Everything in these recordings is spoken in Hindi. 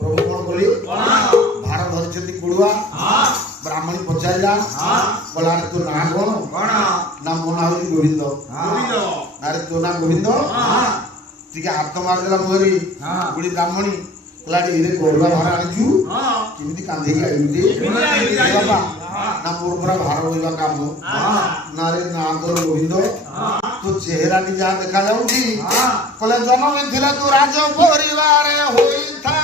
प्रभु कौन बोली भार धरी कुड़ुआ ब्राह्मणी पचारा बोला तो ना कौन ना मो ना हूँ गोविंद ना तो ना गोविंद टे हाथ मारदेला मुहरी बुढ़ी ब्राह्मणी कहला गरुआ भार आनीचु केमी कांधे बाबा ना मोर पूरा भार बोलवा काम ना रे ना कर गोविंद तो चेहरा टी जहाँ देखा जाऊँगी कहले जन्म थिले तू राज परिवार होइथा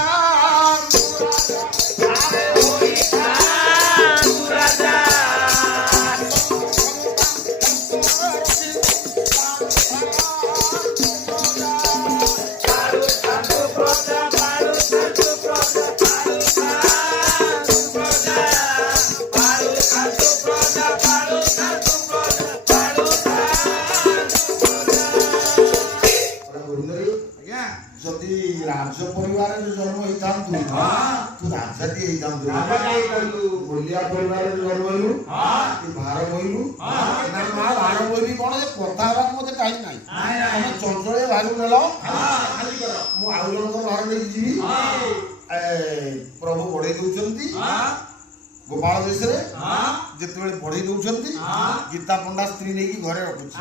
राज परिवार जन्म होता तू राजा टी बोलिया परिवार जन्म हलु भार बोलू ना माँ भार बोली कौन कथा मत टाइम ना तुम चंचल भाग नेल मुझे आउ जन भार नहीं जी प्रभु बढ़े दौरान गोपाल देश जिते बढ़े दौरान गीता पंडा स्त्री नहीं घरे रखुची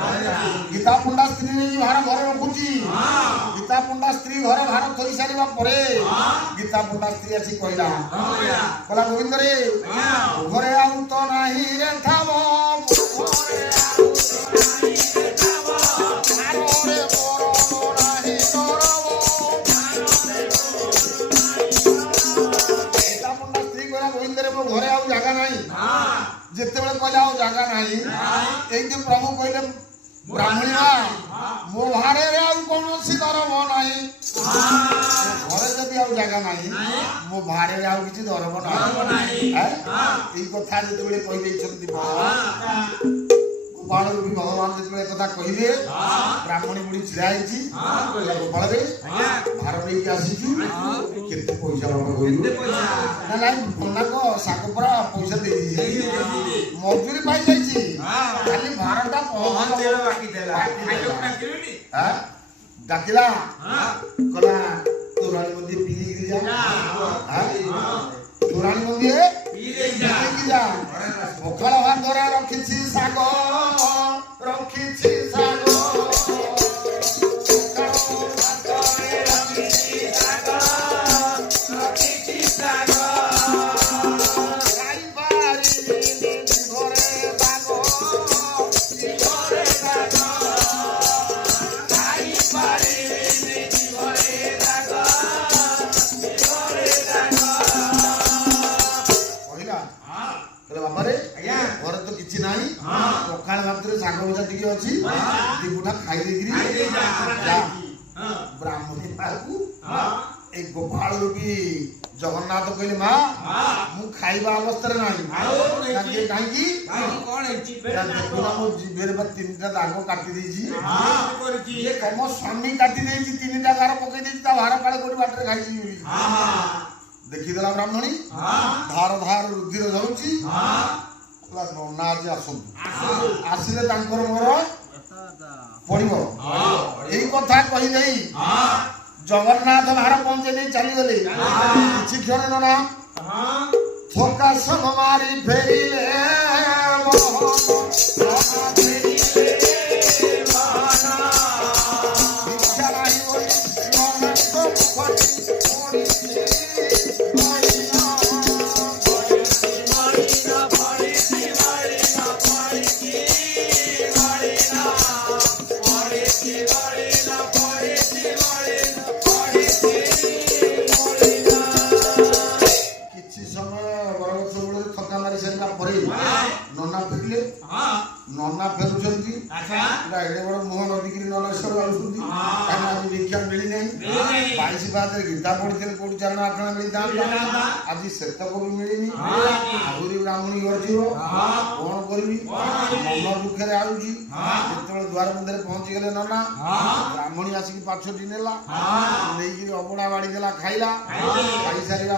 गीता पंडा स्त्री नहीं भार घरे रखुची गीता पंडा स्त्री घरे भार थई सारा पर गीता पंडा स्त्री आसी कहला गोविंद रे घरे आउ तो नाही रे थाम घरे आउ जगह नहीं जिते कहले आउ जगह नहीं एक प्रभु कहले ब्राह्मणी मो भारे आउ कौन धर्म नहीं घरे जदि आउ जगह नहीं मो भारे आउ किसी धर्म नहीं कथा जो कही गोपाल रूपी भगवान जो कथा कहले ब्राह्मणी बुढ़ी छिड़ा गोपाल भार नहीं आसीचु केते पैसा बाबा कहलु ना ना साग परा पैसा दे मजूरी पाई जाइए खाली भारटा डाकिला कला तोराणी मंदी पी जा तोराणी मंदी जा पखाल भात धरा रखी साग रखी साग साग भजा टी अच्छी दीपुटा खाई ब्राह्मणी एक गोपाल रूपी जगन्नाथ कहले माँ मु खाइबा अवस्था नहीं कहीं जीभे तीन दाग काटी तुम स्वामी काटी तीन गार पकई भार काले कोई बाटर खाई देखीदेला ब्राह्मणी धार धार रुधिर झरुची नना आज आसले मोर पड़ो यही कथा कही जगन्नाथ भार पहुंचे नहीं चली गले किसी क्षण नना थका सब मारी फेरिले नना फेरुंट एडे बड़ मुह नदी नलेश्वर आज दीक्षा मिली नहीं 22 बादे गीता पढ़ी कौट चारण आठना मिली था आज सेतक भी मिलनी आहरी ब्राह्मणी घर कौन करी मन दुखे आउची जो द्वार मध्य पहुंची गले नना ब्राह्मणी आसिक 5टी नेला नहीं अबड़ा बाड़ी देला खाइला खाई सारा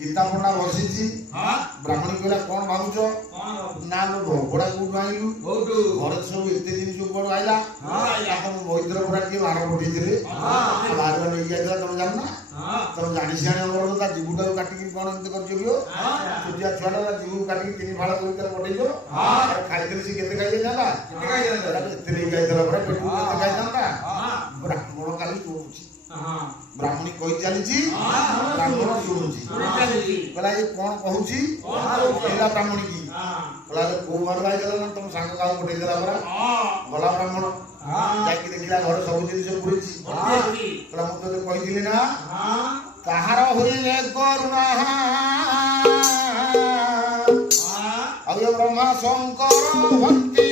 गीता पंडा बसी ब्राह्मणी कहला कौन भावुच ना भोगड़ा कौट आईलु घर सब एत जिन कौन आईला तुम वैद्य पूरा किए भार पठे बाहर नहीं तुम ତମ ଜାଣି ସିଆଣି ଆମର ତା ଜୀବୁଟାକୁ କାଟିକି କଣ ଏମିତି କରିଛ କିଓ ଛୋଟିଆ ଛୁଆଟା ତା ଜୀବୁ କାଟିକି 3 ଫାଳ କରି ତାର ପଠେଇଛ ଖାଇଥିଲେ ସେ କେତେ ଖାଇଯାଇଥାନ୍ତା ଏତେ ନେଇକି ଯାଇଥିଲା ପରା ପେଟକୁ କେତେ ଖାଇଥାନ୍ତା ବ୍ରାହ୍ମଣ କାଲି ଶୁଣୁଛି ବ୍ରାହ୍ମଣୀ କହି ଚାଲିଛି ବ୍ରାହ୍ମଣ ଶୁଣୁଛି କହିଲା ଏ କଣ କହୁଛି କହିଲା ବ୍ରାହ୍ମଣୀ କି କହିଲା କୋଉ ଘର ଯାଇଥିଲା ନା ତମ ସାଙ୍ଗ କାହାକୁ ପଠେଇଦେଲା ପରା ଗଲା ବ୍ରାହ୍ମଣ ଯାଇକି ଦେଖିଲା ଘରେ ସବୁ ଜିନିଷ ପୁରେଇଛି କହିଲା ମୁଁ ତତେ କହିଥିଲି ନା କାହାର ହୋଇଲେ କରୁଣା ଆଉ ବ୍ରହ୍ମା ଶଙ୍କର ଭକ୍ତି